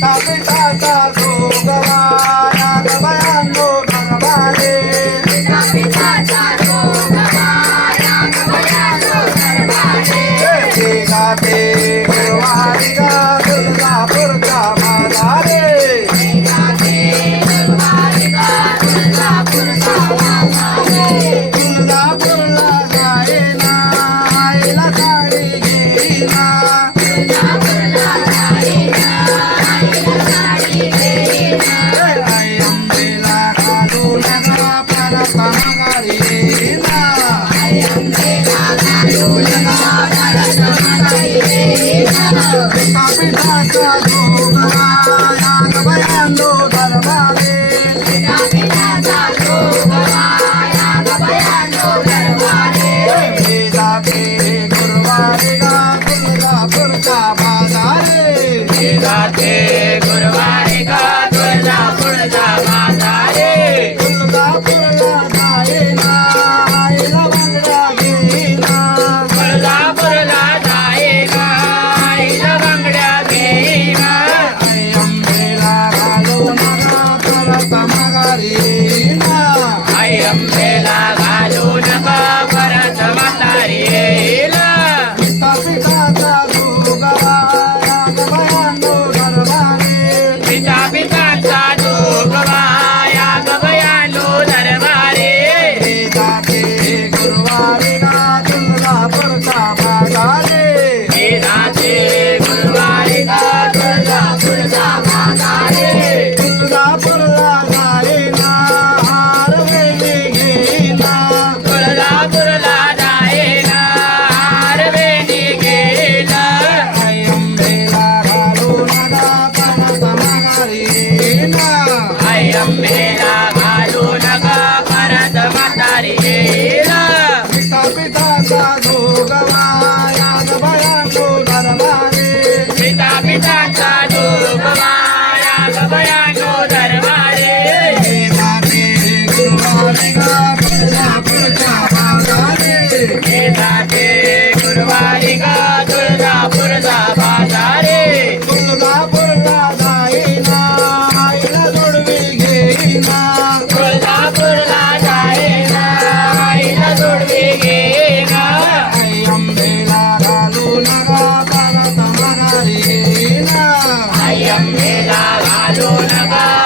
大哥 Bye. Whatever.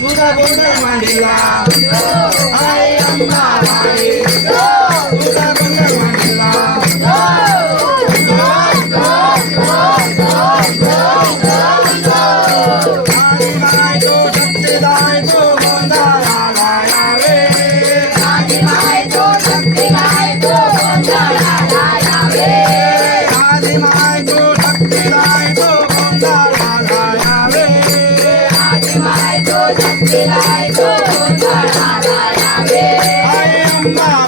Buddha Buddha Mandela. mind.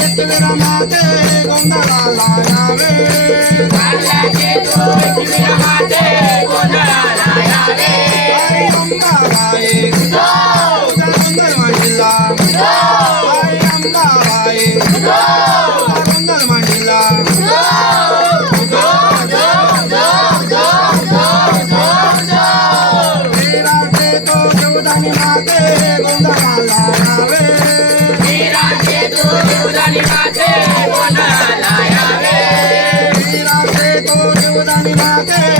Hey, Gonda, la, la, la, la, Amen.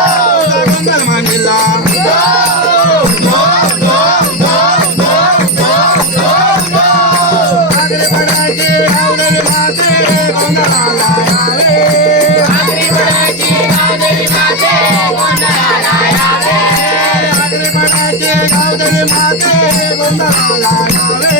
म्हणाचे गावदरे माते गोंधळाला गावे